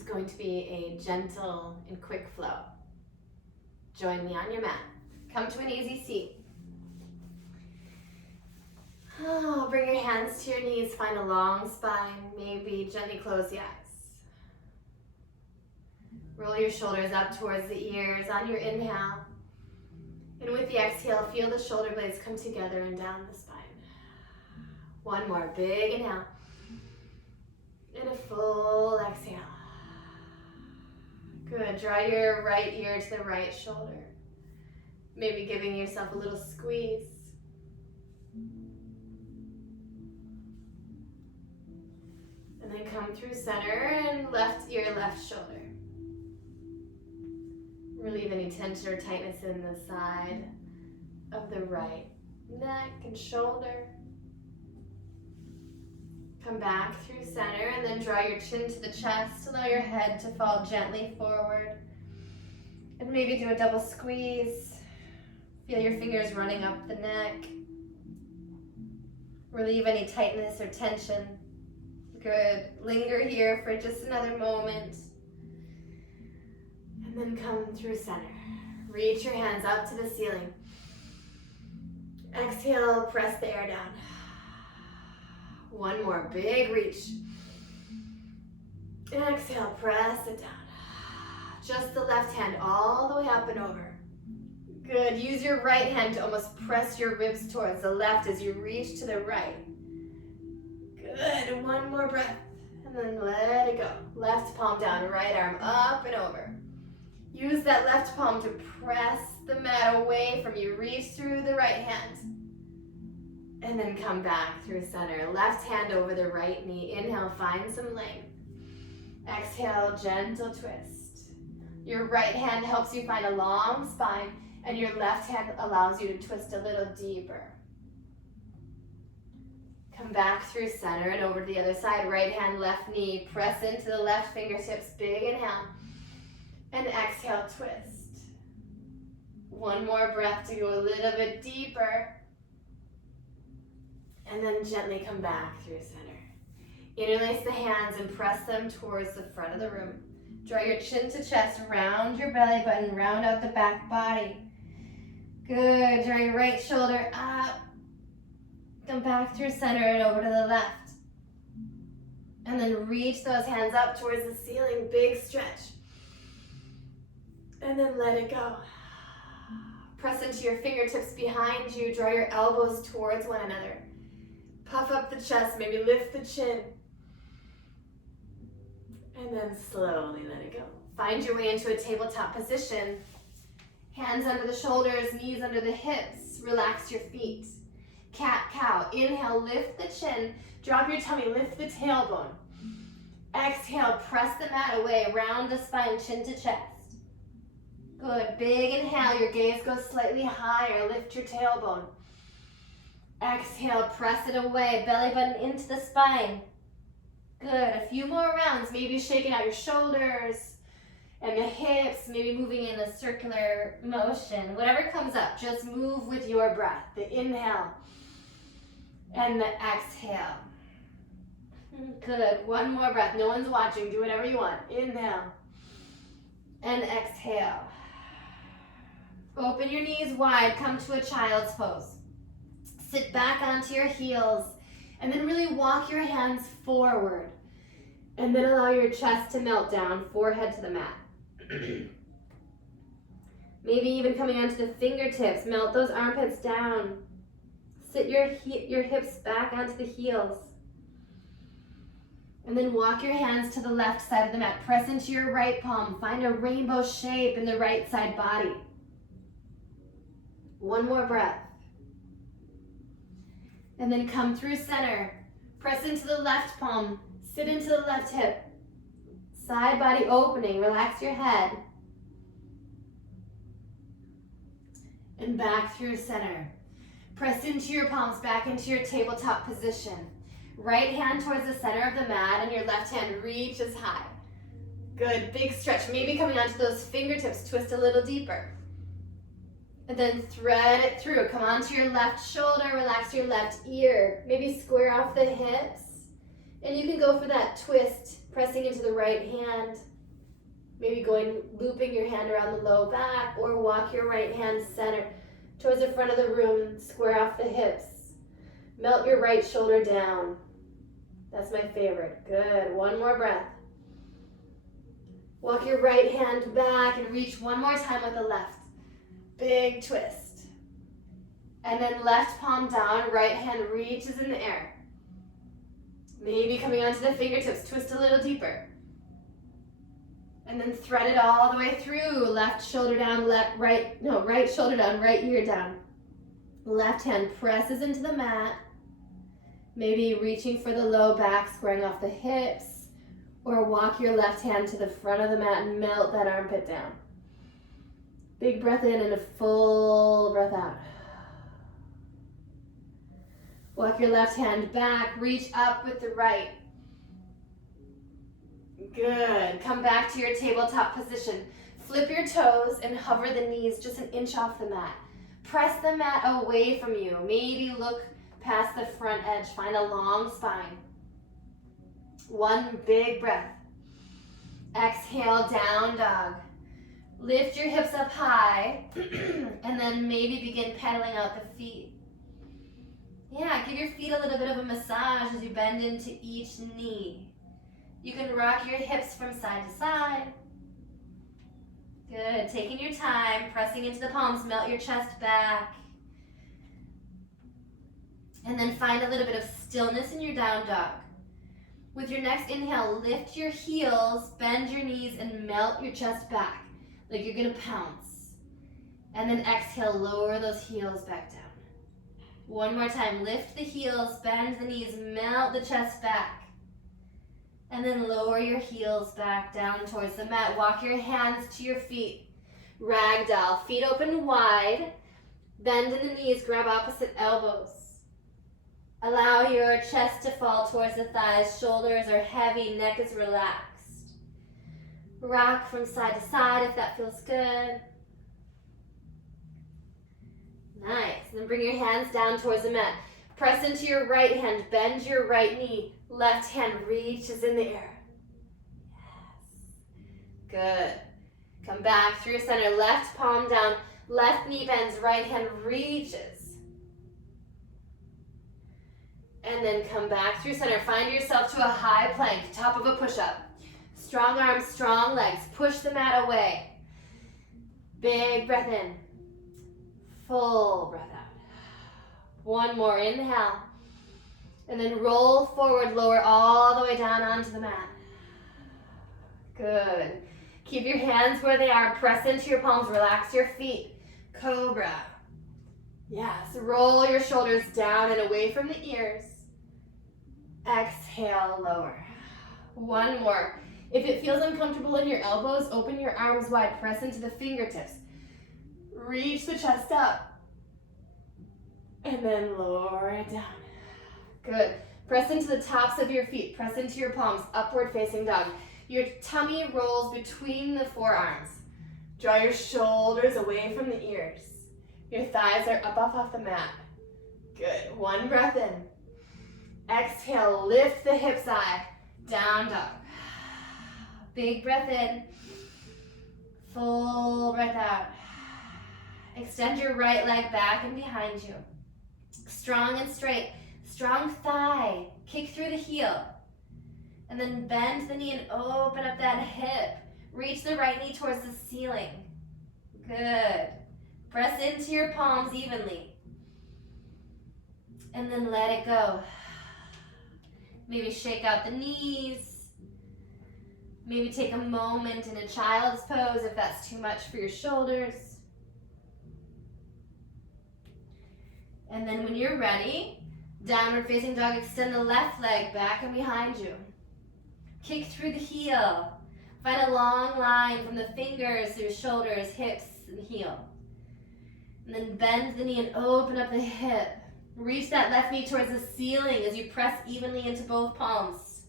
is going to be a gentle and quick flow. Join me on your mat. Come to an easy seat. Oh, bring your hands to your knees, find a long spine, maybe gently close the eyes. Roll your shoulders up towards the ears on your inhale. And with the exhale, feel the shoulder blades come together and down the spine. One more big inhale. And a full exhale. Good, draw your right ear to the right shoulder. Maybe giving yourself a little squeeze. And then come through center and left ear, left shoulder. Relieve any tension or tightness in the side of the right neck and shoulder. Come back through center and then draw your chin to the chest. Allow your head to fall gently forward. And maybe do a double squeeze. Feel your fingers running up the neck. Relieve any tightness or tension. Good. Linger here for just another moment. And then come through center. Reach your hands up to the ceiling. Exhale, press the air down. One more big reach. Exhale, press it down. Just the left hand all the way up and over. Good. Use your right hand to almost press your ribs towards the left as you reach to the right. Good. One more breath. And then let it go. Left palm down, right arm up and over. Use that left palm to press the mat away from you. Reach through the right hand. And then come back through center. Left hand over the right knee. Inhale, find some length. Exhale, gentle twist. Your right hand helps you find a long spine, and your left hand allows you to twist a little deeper. Come back through center and over to the other side. Right hand, left knee. Press into the left fingertips. Big inhale. And exhale, twist. One more breath to go a little bit deeper. And then gently come back through center. Interlace the hands and press them towards the front of the room. Draw your chin to chest, round your belly button, round out the back body. Good, draw your right shoulder up. Come back through center and over to the left. And then reach those hands up towards the ceiling, big stretch. And then let it go. Press into your fingertips behind you, draw your elbows towards one another. Puff up the chest, maybe lift the chin. And then slowly let it go. Find your way into a tabletop position. Hands under the shoulders, knees under the hips. Relax your feet. Cat-cow. Inhale, lift the chin. Drop your tummy, lift the tailbone. Exhale, press the mat away. Round the spine, chin to chest. Good. Big inhale, your gaze goes slightly higher. Lift your tailbone. Exhale, press it away, belly button into the spine. Good, a few more rounds, maybe shaking out your shoulders and the hips, maybe moving in a circular motion. Whatever comes up, just move with your breath. The inhale and the exhale. Good, one more breath, no one's watching, do whatever you want. Inhale and exhale. Open your knees wide, come to a child's pose. Sit back onto your heels and then really walk your hands forward and then allow your chest to melt down, forehead to the mat. Maybe even coming onto the fingertips, melt those armpits down. Sit your hips back onto the heels. And then walk your hands to the left side of the mat. Press into your right palm. Find a rainbow shape in the right side body. One more breath. And then come through center. Press into the left palm. Sit into the left hip. Side body opening. Relax your head. And back through center. Press into your palms, back into your tabletop position. Right hand towards the center of the mat and your left hand reaches high. Good, big stretch. Maybe coming onto those fingertips, twist a little deeper. And then thread it through. Come onto your left shoulder, relax your left ear. Maybe square off the hips. And you can go for that twist, pressing into the right hand. Maybe looping your hand around the low back, or walk your right hand center towards the front of the room, square off the hips. Melt your right shoulder down. That's my favorite. Good. One more breath. Walk your right hand back and reach one more time with the left. Big twist. And then left palm down, right hand reaches in the air. Maybe coming onto the fingertips, twist a little deeper. And then thread it all the way through. Left shoulder down, right shoulder down, right ear down. Left hand presses into the mat. Maybe reaching for the low back, squaring off the hips. Or walk your left hand to the front of the mat and melt that armpit down. Big breath in and a full breath out. Walk your left hand back, reach up with the right. Good. Come back to your tabletop position. Flip your toes and hover the knees just an inch off the mat. Press the mat away from you. Maybe look past the front edge. Find a long spine. One big breath. Exhale, down dog. Lift your hips up high and then maybe begin pedaling out the feet. Yeah, give your feet a little bit of a massage as you bend into each knee. You can rock your hips from side to side. Good, taking your time, pressing into the palms, melt your chest back. And then find a little bit of stillness in your down dog. With your next inhale, lift your heels, bend your knees, and melt your chest back, like you're gonna pounce. And then exhale, lower those heels back down. One more time, lift the heels, bend the knees, melt the chest back. And then lower your heels back down towards the mat. Walk your hands to your feet. Ragdoll, feet open wide. Bend in the knees, grab opposite elbows. Allow your chest to fall towards the thighs. Shoulders are heavy, neck is relaxed. Rock from side to side if that feels good. Nice. Then bring your hands down towards the mat. Press into your right hand, bend your right knee. Left hand reaches in the air. Yes. Good. Come back through center. Left palm down. Left knee bends. Right hand reaches. And then come back through center. Find yourself to a high plank, top of a push-up. Strong arms, strong legs. Push the mat away. Big breath in. Full breath out. One more inhale. And then roll forward, lower all the way down onto the mat. Good. Keep your hands where they are. Press into your palms. Relax your feet. Cobra. Yes. Roll your shoulders down and away from the ears. Exhale, lower. One more. If it feels uncomfortable in your elbows, open your arms wide. Press into the fingertips. Reach the chest up. And then lower it down. Good. Press into the tops of your feet. Press into your palms. Upward facing dog. Your tummy rolls between the forearms. Draw your shoulders away from the ears. Your thighs are up off the mat. Good. One breath in. Exhale. Lift the hips high. Down dog. Big breath in. Full breath out. Extend your right leg back and behind you. Strong and straight. Strong thigh. Kick through the heel. And then bend the knee and open up that hip. Reach the right knee towards the ceiling. Good. Press into your palms evenly. And then let it go. Maybe shake out the knees. Maybe take a moment in a child's pose if that's too much for your shoulders. And then when you're ready, downward facing dog, extend the left leg back and behind you. Kick through the heel. Find a long line from the fingers through shoulders, hips, and heel. And then bend the knee and open up the hip. Reach that left knee towards the ceiling as you press evenly into both palms.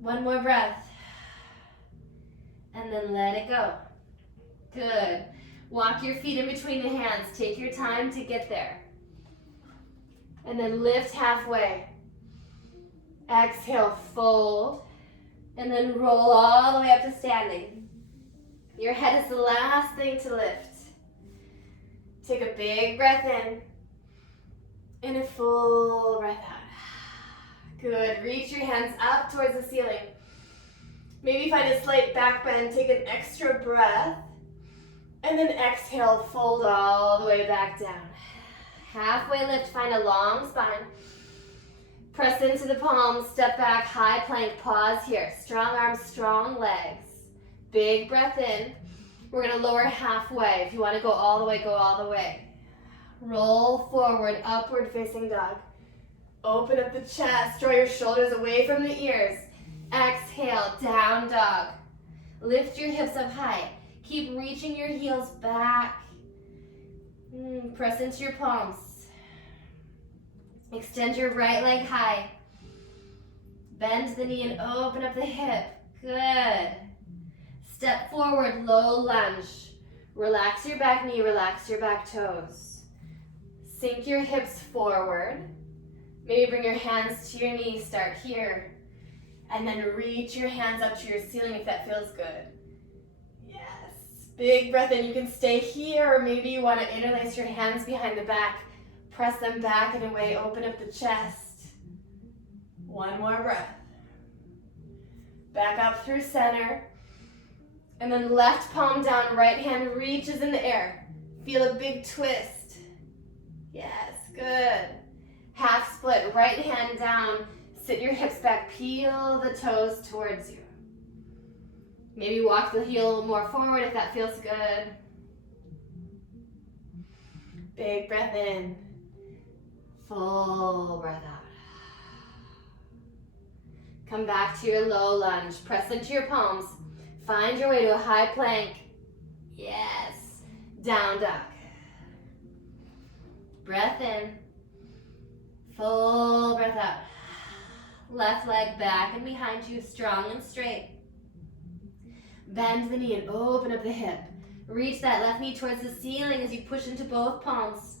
One more breath. And then let it go. Good. Walk your feet in between the hands. Take your time to get there. And then lift halfway. Exhale, fold. And then roll all the way up to standing. Your head is the last thing to lift. Take a big breath in. And a full breath out. Good. Reach your hands up towards the ceiling. Maybe find a slight back bend. Take an extra breath. And then exhale, fold all the way back down. Halfway lift, find a long spine. Press into the palms, step back, high plank, pause here. Strong arms, strong legs. Big breath in. We're gonna lower halfway. If you wanna go all the way, go all the way. Roll forward, upward facing dog. Open up the chest, draw your shoulders away from the ears. Exhale, down dog. Lift your hips up high. Keep reaching your heels back. Press into your palms. Extend your right leg high. Bend the knee and open up the hip. Good. Step forward, low lunge. Relax your back knee, relax your back toes. Sink your hips forward. Maybe bring your hands to your knees, start here. And then reach your hands up to your ceiling if that feels good. Yes. Big breath in. You can stay here, or maybe you want to interlace your hands behind the back. Press them back and away, open up the chest. One more breath. Back up through center. And then left palm down, right hand reaches in the air. Feel a big twist. Yes, good. Half split, right hand down. Sit your hips back, peel the toes towards you. Maybe walk the heel a little more forward if that feels good. Big breath in. Full breath out. Come back to your low lunge. Press into your palms. Find your way to a high plank. Yes. Down dog. Breath in. Full breath out. Left leg back and behind you, strong and straight. Bend the knee and open up the hip. Reach that left knee towards the ceiling as you push into both palms.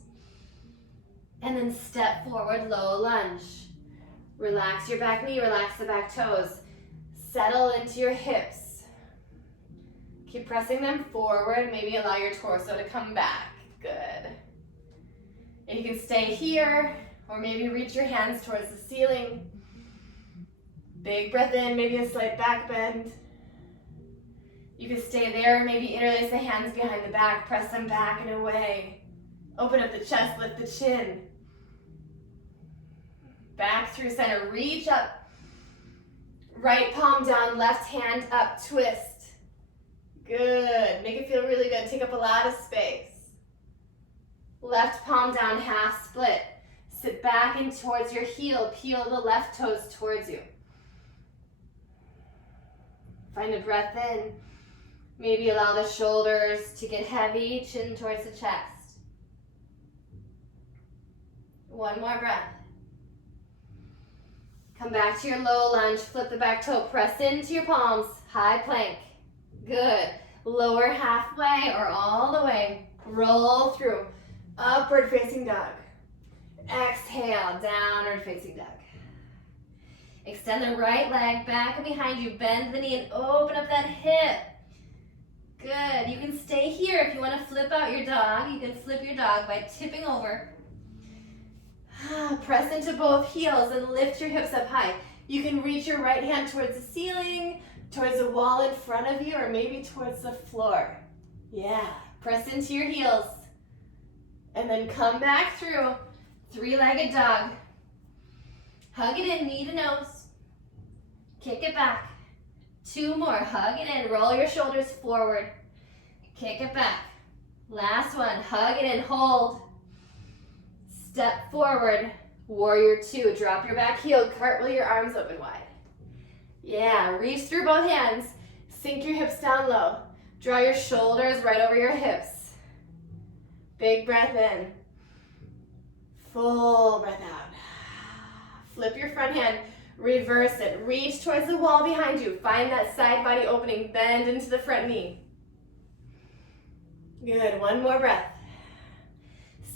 And then step forward, low lunge. Relax your back knee, relax the back toes. Settle into your hips. Keep pressing them forward. Maybe allow your torso to come back. Good. And you can stay here, or maybe reach your hands towards the ceiling. Big breath in, maybe a slight back bend. You can stay there, maybe interlace the hands behind the back, press them back and away. Open up the chest, lift the chin. Back through center, reach up. Right palm down, left hand up, twist. Good, make it feel really good. Take up a lot of space. Left palm down, half split. Sit back and towards your heel, peel the left toes towards you. Find a breath in. Maybe allow the shoulders to get heavy, chin towards the chest. One more breath. Come back to your low lunge, flip the back toe, press into your palms, high plank. Good. Lower halfway or all the way. Roll through. Upward facing dog. Exhale, downward facing dog. Extend the right leg back and behind you. Bend the knee and open up that hip. Good. You can stay here. If you want to flip out your dog, you can flip your dog by tipping over. Press into both heels and lift your hips up high. You can reach your right hand towards the ceiling, towards the wall in front of you, or maybe towards the floor. Yeah. Press into your heels. And then come back through. Three-legged dog. Hug it in, knee to nose. Kick it back. Two more. Hug it in. Roll your shoulders forward. Kick it back. Last one. Hug it in. Hold. Step forward. Warrior two. Drop your back heel. Cartwheel your arms open wide. Yeah. Reach through both hands. Sink your hips down low. Draw your shoulders right over your hips. Big breath in. Full breath out. Flip your front hand. Reverse it. Reach towards the wall behind you. Find that side body opening. Bend into the front knee. Good. One more breath.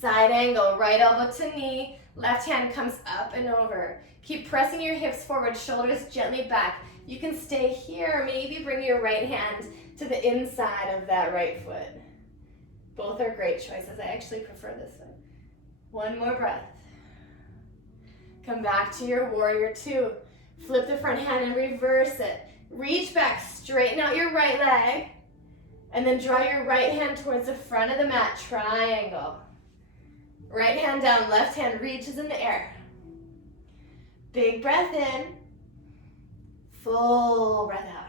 Side angle. Right elbow to knee. Left hand comes up and over. Keep pressing your hips forward. Shoulders gently back. You can stay here, maybe bring your right hand to the inside of that right foot. Both are great choices. I actually prefer this one. One more breath. Come back to your warrior two. Flip the front hand and reverse it. Reach back, straighten out your right leg, and then draw your right hand towards the front of the mat, triangle. Right hand down, left hand reaches in the air. Big breath in, full breath out.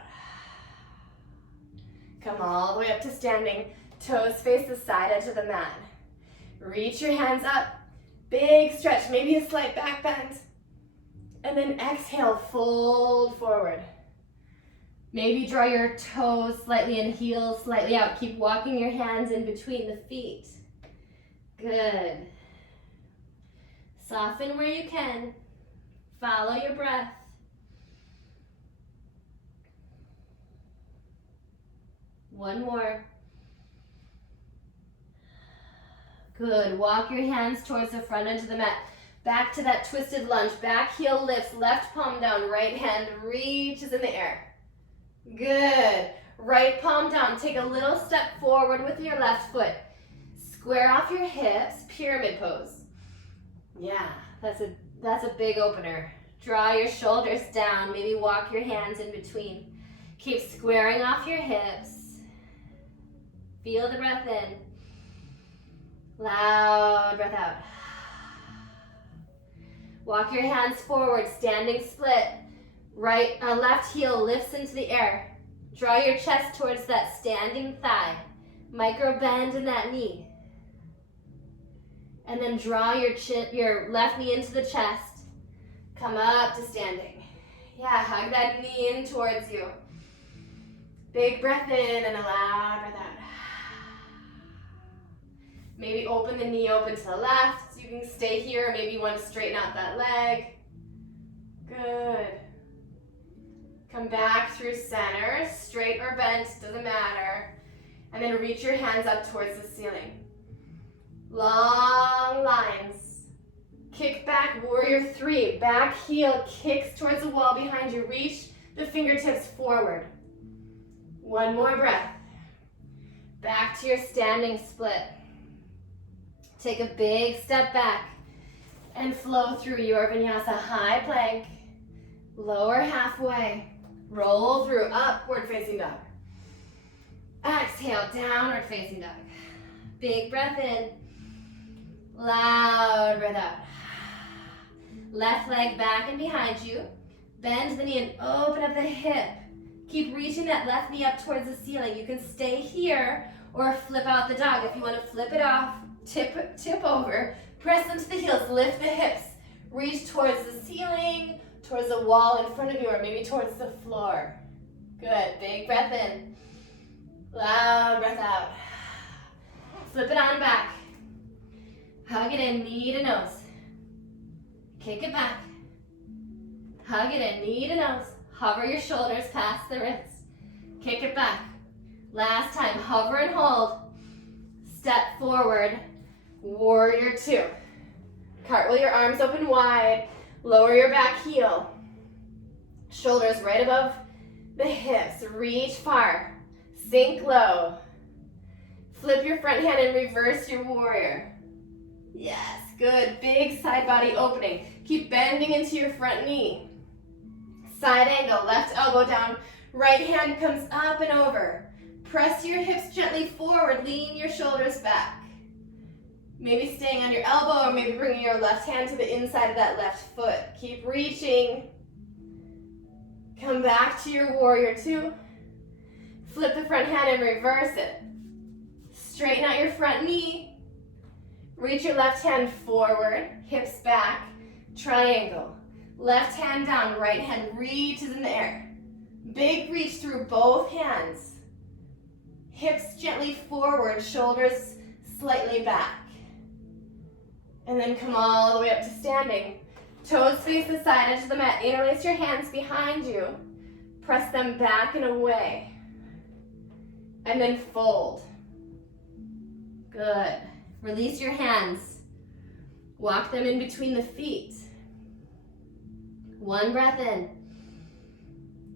Come all the way up to standing, toes face the side edge of the mat. Reach your hands up, big stretch, maybe a slight back bend. And then exhale, fold forward. Maybe draw your toes slightly in, heels slightly out. Keep walking your hands in between the feet. Good. Soften where you can. Follow your breath. One more. Good. Walk your hands towards the front edge of the mat. Back to that twisted lunge. Back heel lifts, left palm down, right hand reaches in the air. Good. Right palm down. Take a little step forward with your left foot. Square off your hips, pyramid pose. Yeah, that's a big opener. Draw your shoulders down, maybe walk your hands in between. Keep squaring off your hips. Feel the breath in. Loud breath out. Walk your hands forward, standing split. Left heel lifts into the air. Draw your chest towards that standing thigh. Micro bend in that knee. And then draw your left knee into the chest. Come up to standing. Yeah, hug that knee in towards you. Big breath in and a loud breath out. Maybe open the knee open to the left. You can stay here. Maybe you want to straighten out that leg. Good. Come back through center. Straight or bent, doesn't matter. And then reach your hands up towards the ceiling. Long lines. Kick back, warrior three. Back heel kicks towards the wall behind you. Reach the fingertips forward. One more breath. Back to your standing split. Take a big step back and flow through your vinyasa. High plank, lower halfway, roll through upward facing dog. Exhale, downward facing dog. Big breath in, loud breath out. Left leg back and behind you. Bend the knee and open up the hip. Keep reaching that left knee up towards the ceiling. You can stay here or flip out the dog. If you want to flip it off, tip over, press into the heels, lift the hips, reach towards the ceiling, towards the wall in front of you, or maybe towards the floor. Good, big breath in, loud breath out. Flip it on back. Hug it in, knee to nose. Kick it back. Hug it in, knee to nose. Hover your shoulders past the wrists. Kick it back. Last time, hover and hold. Step forward. Warrior two. Cartwheel your arms open wide. Lower your back heel. Shoulders right above the hips. Reach far. Sink low. Flip your front hand and reverse your warrior. Yes, good. Big side body opening. Keep bending into your front knee. Side angle, left elbow down. Right hand comes up and over. Press your hips gently forward. Lean your shoulders back. Maybe staying on your elbow or maybe bringing your left hand to the inside of that left foot. Keep reaching. Come back to your warrior two. Flip the front hand and reverse it. Straighten out your front knee. Reach your left hand forward, hips back, triangle. Left hand down, right hand reaches in the air. Big reach through both hands. Hips gently forward, shoulders slightly back. And then come all the way up to standing. Toes face the side edge of the mat. Interlace your hands behind you. Press them back and away. And then fold. Good. Release your hands. Walk them in between the feet. One breath in.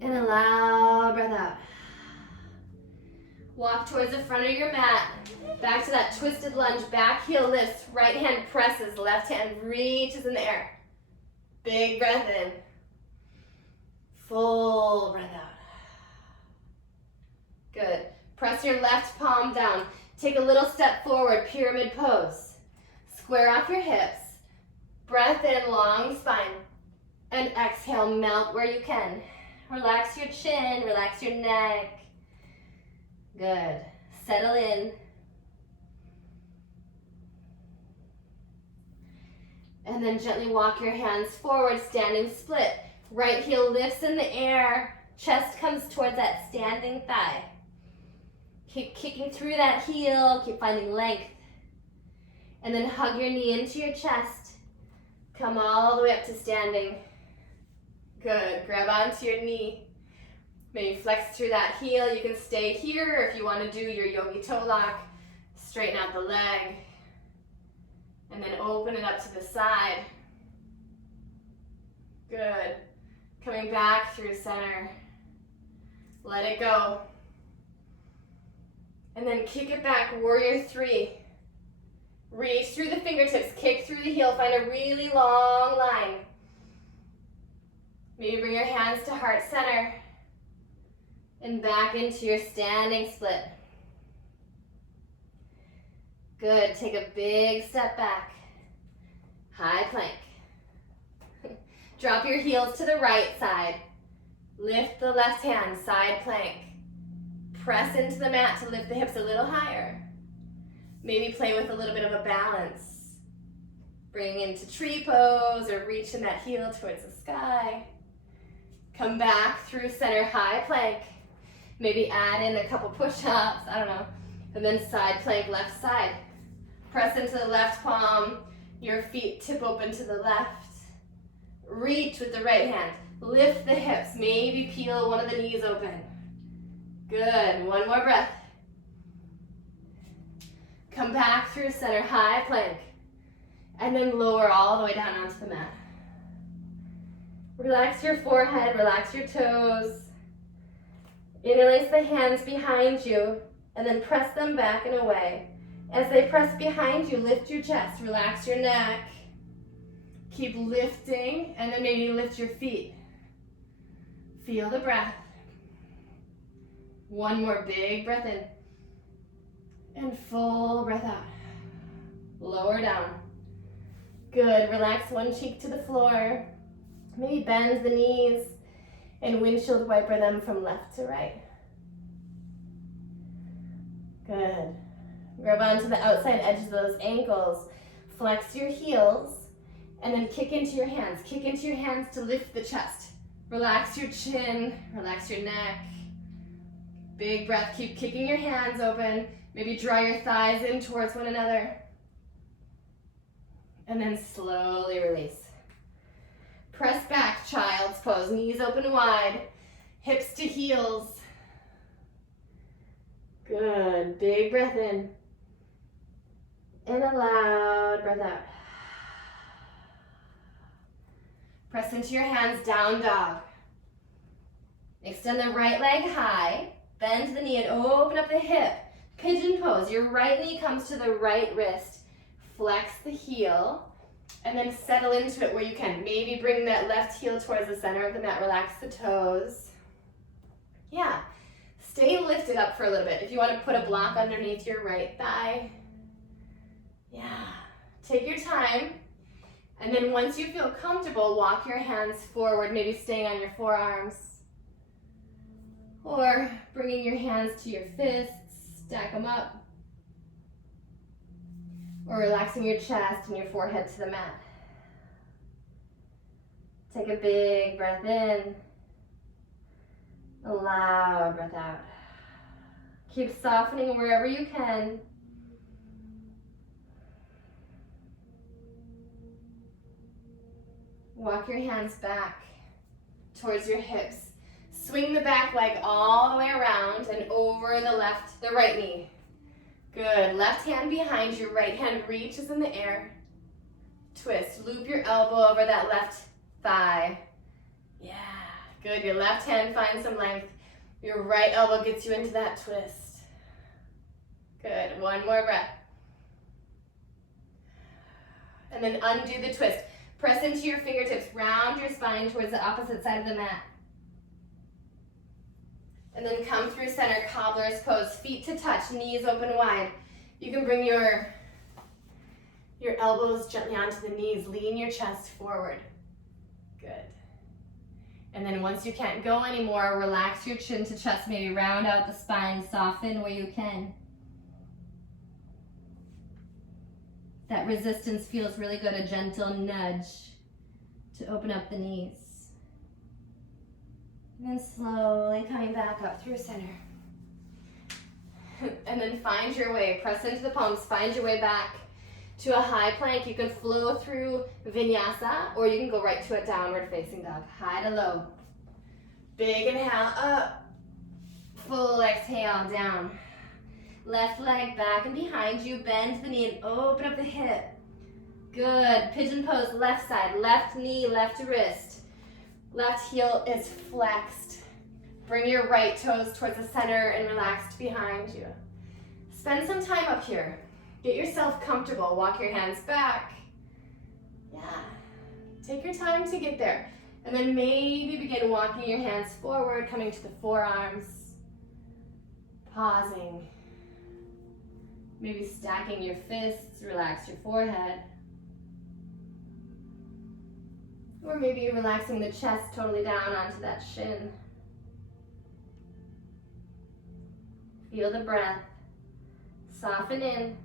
And a loud breath out. Walk towards the front of your mat. Back to that twisted lunge. Back heel lifts. Right hand presses. Left hand reaches in the air. Big breath in. Full breath out. Good. Press your left palm down. Take a little step forward, pyramid pose. Square off your hips. Breath in, long spine. And exhale, melt where you can. Relax your chin, relax your neck. Good. Settle in. And then gently walk your hands forward, standing split. Right heel lifts in the air. Chest comes towards that standing thigh. Keep kicking through that heel. Keep finding length. And then hug your knee into your chest. Come all the way up to standing. Good. Grab onto your knee. Maybe flex through that heel. You can stay here, or if you want to do your yogi toe lock, straighten out the leg. And then open it up to the side. Good. Coming back through center. Let it go. And then kick it back, warrior three. Reach through the fingertips, kick through the heel, find a really long line. Maybe bring your hands to heart center. And back into your standing split. Good, take a big step back. High plank. Drop your heels to the right side. Lift the left hand, side plank. Press into the mat to lift the hips a little higher. Maybe play with a little bit of a balance. Bring into tree pose or reach in that heel towards the sky. Come back through center, high plank. Maybe add in a couple push-ups, I don't know. And then side plank, left side. Press into the left palm. Your feet tip open to the left. Reach with the right hand. Lift the hips. Maybe peel one of the knees open. Good. One more breath. Come back through center, high plank. And then lower all the way down onto the mat. Relax your forehead, relax your toes. Interlace the hands behind you and then press them back and away. As they press behind you, lift your chest, relax your neck. Keep lifting and then maybe lift your feet. Feel the breath. One more big breath in. And full breath out. Lower down. Good, relax one cheek to the floor. Maybe bend the knees and windshield wiper them from left to right. Good. Grab onto the outside edges of those ankles. Flex your heels and then kick into your hands. Kick into your hands to lift the chest. Relax your chin, relax your neck. Big breath, keep kicking your hands open. Maybe draw your thighs in towards one another. And then slowly release. Press back, child's pose. Knees open wide, hips to heels. Good, big breath in. And a loud breath out. Press into your hands, down dog. Extend the right leg high, bend the knee and open up the hip. Pigeon pose, your right knee comes to the right wrist. Flex the heel. And then settle into it where you can. Maybe bring that left heel towards the center of the mat. Relax the toes. Yeah. Stay lifted up for a little bit. If you want to put a block underneath your right thigh. Yeah. Take your time. And then once you feel comfortable, walk your hands forward, maybe staying on your forearms. Or bringing your hands to your fists. Stack them up. Or relaxing your chest and your forehead to the mat. Take a big breath in. A loud breath out. Keep softening wherever you can. Walk your hands back towards your hips. Swing the back leg all the way around and over the right knee. Good. Left hand behind you, right hand reaches in the air. Twist. Loop your elbow over that left thigh. Yeah. Good, your left hand finds some length. Your right elbow gets you into that twist. Good, one more breath. And then undo the twist. Press into your fingertips, round your spine towards the opposite side of the mat. And then come through center, cobbler's pose, feet to touch, knees open wide. You can bring your elbows gently onto the knees, lean your chest forward. Good. And then once you can't go anymore, relax your chin to chest, maybe round out the spine, soften where you can. That resistance feels really good, a gentle nudge to open up the knees. And then slowly coming back up through center. And then find your way, press into the palms, find your way back to a high plank. You can flow through Vinyasa, or you can go right to a downward facing dog. High to low. Big inhale, up. Full exhale, down. Left leg back and behind you, bend the knee and open up the hip. Good, pigeon pose, left side, left knee, left wrist. Left heel is flexed. Bring your right toes towards the center and relaxed behind you. Spend some time up here. Get yourself comfortable. Walk your hands back. Yeah. Take your time to get there. And then maybe begin walking your hands forward, coming to the forearms. Pausing. Maybe stacking your fists, relax your forehead. Or maybe you're relaxing the chest totally down onto that shin. Feel the breath. Soften in.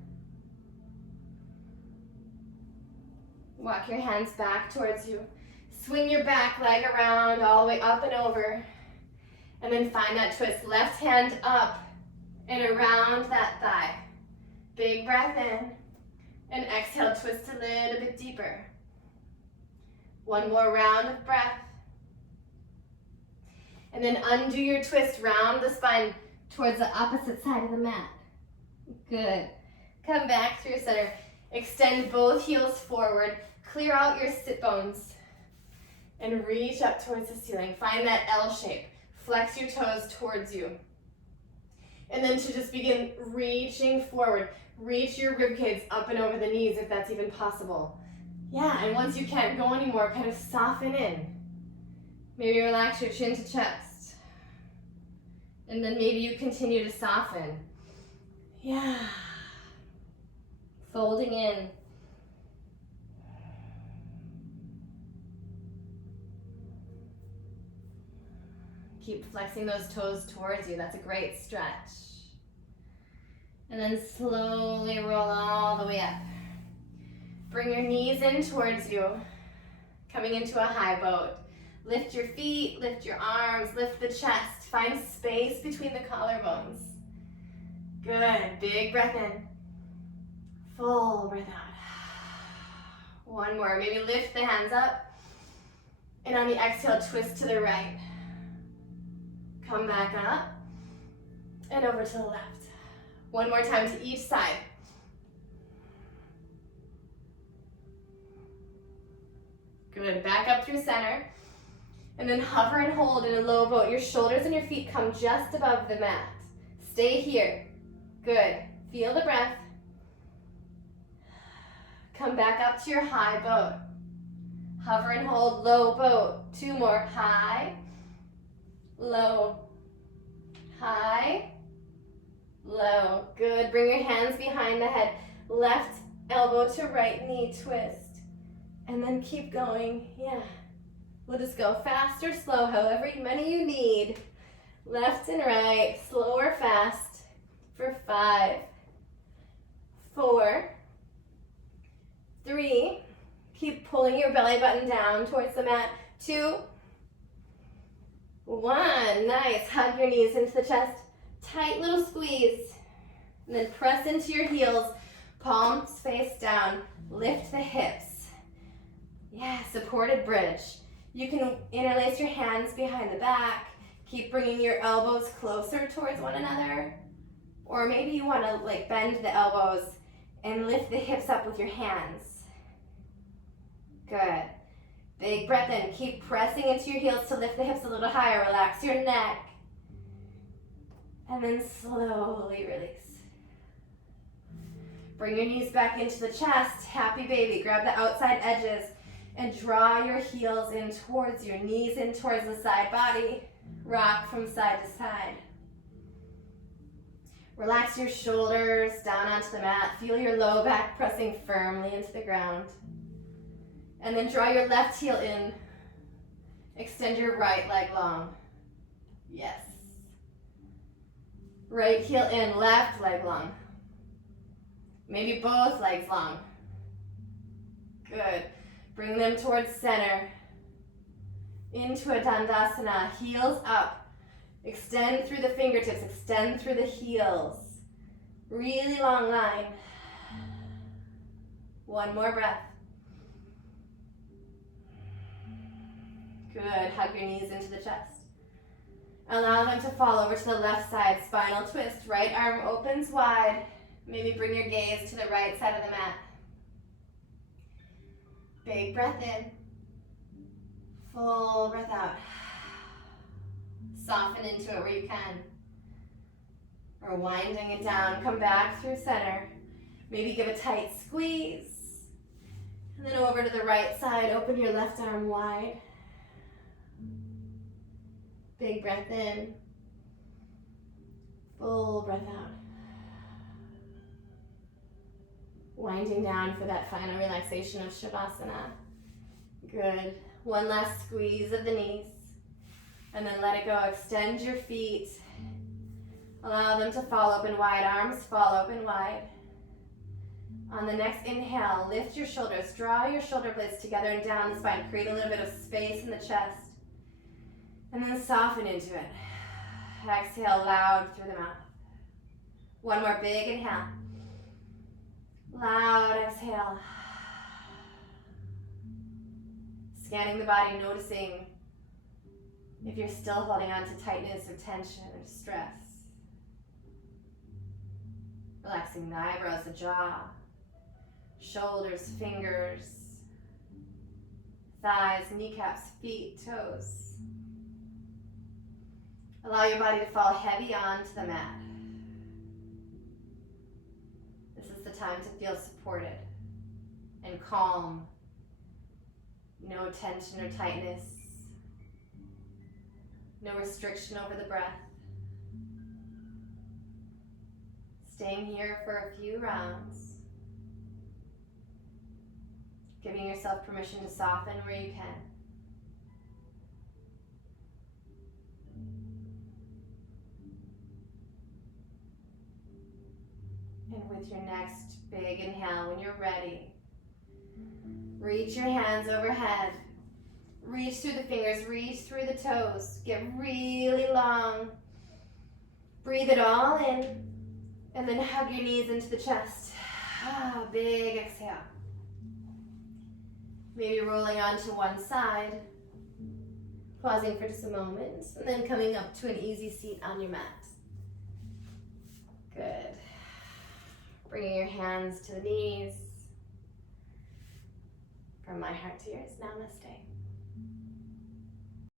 Walk your hands back towards you. Swing your back leg around all the way up and over. And then find that twist. Left hand up and around that thigh. Big breath in. And exhale, twist a little bit deeper. One more round of breath. And then undo your twist, round the spine towards the opposite side of the mat. Good. Come back through center. Extend both heels forward. Clear out your sit bones. And reach up towards the ceiling. Find that L shape. Flex your toes towards you. And then to just begin reaching forward. Reach your rib cage up and over the knees if that's even possible. Yeah, and once you can't go anymore, kind of soften in. Maybe relax your chin to chest. And then maybe you continue to soften. Yeah. Folding in. Keep flexing those toes towards you. That's a great stretch. And then slowly roll all the way up. Bring your knees in towards you, coming into a high boat. Lift your feet, lift your arms, lift the chest. Find space between the collarbones. Good, big breath in. Full breath out. One more, maybe lift the hands up. And on the exhale, twist to the right. Come back up and over to the left. One more time to each side. Good, back up through center. And then hover and hold in a low boat. Your shoulders and your feet come just above the mat. Stay here. Good, feel the breath. Come back up to your high boat. Hover and hold, low boat. Two more, high, low, high, low. Good, bring your hands behind the head. Left elbow to right knee, twist. And then keep going, yeah. We'll just go fast or slow, however many you need. Left and right, slow or fast, for 5, 4, 3. Keep pulling your belly button down towards the mat. 2, 1. Nice, hug your knees into the chest. Tight little squeeze. And then press into your heels, palms face down. Lift the hips. Yeah, supported bridge. You can interlace your hands behind the back. Keep bringing your elbows closer towards one another. Or maybe you want to bend the elbows and lift the hips up with your hands. Good. Big breath in. Keep pressing into your heels to lift the hips a little higher. Relax your neck. And then slowly release. Bring your knees back into the chest. Happy baby. Grab the outside edges and draw your heels in towards your knees in towards the side body. Rock from side to side. Relax your shoulders down onto the mat. Feel your low back pressing firmly into the ground. And then draw your left heel in. Extend your right leg long. Yes. Right heel in, left leg long. Maybe both legs long. Good. Bring them towards center. Into a Dandasana. Heels up. Extend through the fingertips. Extend through the heels. Really long line. One more breath. Good. Hug your knees into the chest. Allow them to fall over to the left side. Spinal twist. Right arm opens wide. Maybe bring your gaze to the right side of the mat. Big breath in. Full breath out. Soften into it where you can. Or winding it down. Come back through center. Maybe give a tight squeeze. And then over to the right side. Open your left arm wide. Big breath in. Full breath out. Winding down for that final relaxation of Shavasana. Good. One last squeeze of the knees. And then let it go. Extend your feet. Allow them to fall open wide. Arms fall open wide. On the next inhale, lift your shoulders. Draw your shoulder blades together and down the spine. Create a little bit of space in the chest. And then soften into it. Exhale loud through the mouth. One more big inhale. Loud exhale. Scanning the body, noticing if you're still holding on to tightness or tension or stress. Relaxing the eyebrows, the jaw, shoulders, fingers, thighs, kneecaps, feet, toes. Allow your body to fall heavy onto the mat. This is the time to feel supported and calm. No tension or tightness. No restriction over the breath. Staying here for a few rounds. Giving yourself permission to soften where you can. And with your next big inhale, when you're ready, reach your hands overhead. Reach through the fingers, reach through the toes. Get really long. Breathe it all in. And then hug your knees into the chest. Big exhale. Maybe rolling onto one side. Pausing for just a moment. And then coming up to an easy seat on your mat. Good. Bringing your hands to the knees. From my heart to yours, namaste.